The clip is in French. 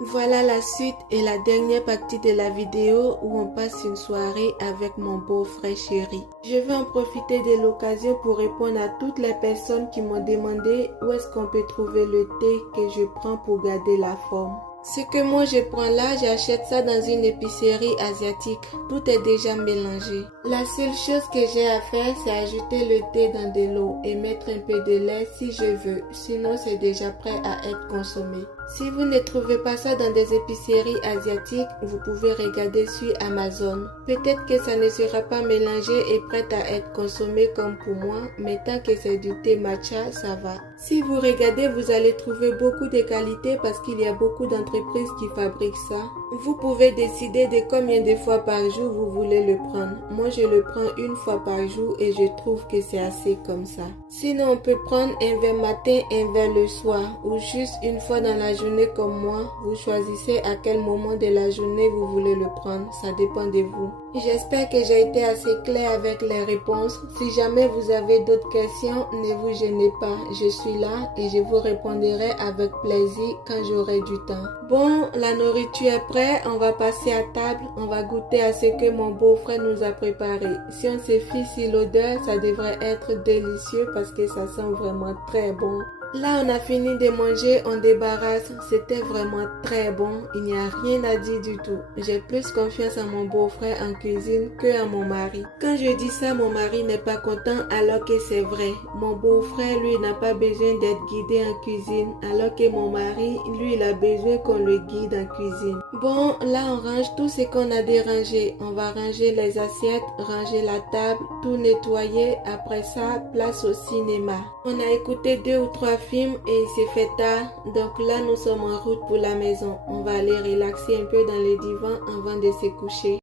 Voilà la suite et la dernière partie de la vidéo où on passe une soirée avec mon beau-frère chéri. Je vais en profiter de l'occasion pour répondre à toutes les personnes qui m'ont demandé où est-ce qu'on peut trouver le thé que je prends pour garder la forme. Ce que moi je prends là, j'achète ça dans une épicerie asiatique. Tout est déjà mélangé. La seule chose que j'ai à faire, c'est ajouter le thé dans de l'eau et mettre un peu de lait si je veux. Sinon, c'est déjà prêt à être consommé. Si vous ne trouvez pas ça dans des épiceries asiatiques, vous pouvez regarder sur Amazon. Peut-être que ça ne sera pas mélangé et prêt à être consommé comme pour moi, mais tant que c'est du thé matcha, ça va. Si vous regardez, vous allez trouver beaucoup de qualité parce qu'il y a beaucoup d'entreprises qui fabriquent ça. Vous pouvez décider de combien de fois par jour vous voulez le prendre. Moi, je le prends une fois par jour et je trouve que c'est assez comme ça. Sinon, on peut prendre un verre matin, un verre le soir ou juste une fois dans la journée comme moi. Vous choisissez à quel moment de la journée vous voulez le prendre. Ça dépend de vous. J'espère que j'ai été assez claire avec les réponses. Si jamais vous avez d'autres questions, ne vous gênez pas. Je suis là et je vous répondrai avec plaisir quand j'aurai du temps. Bon, la nourriture est prête. On va passer à table. On va goûter à ce que mon beau-frère nous a préparé. Si on se fie sur l'odeur, ça devrait être délicieux parce que ça sent vraiment très bon. Là, on a fini de manger, on débarrasse. C'était vraiment très bon. Il n'y a rien à dire du tout. J'ai plus confiance à mon beau-frère en cuisine que à mon mari. Quand je dis ça, mon mari n'est pas content alors que c'est vrai. Mon beau-frère, lui, n'a pas besoin d'être guidé en cuisine alors que mon mari, lui, il a besoin qu'on le guide en cuisine. Bon, là, on range tout ce qu'on a dérangé. On va ranger les assiettes, ranger la table, tout nettoyer. Après ça, place au cinéma. On a écouté 2 ou 3 films et il s'est fait tard. Donc là, nous sommes en route pour la maison. On va aller relaxer un peu dans le divan avant de se coucher.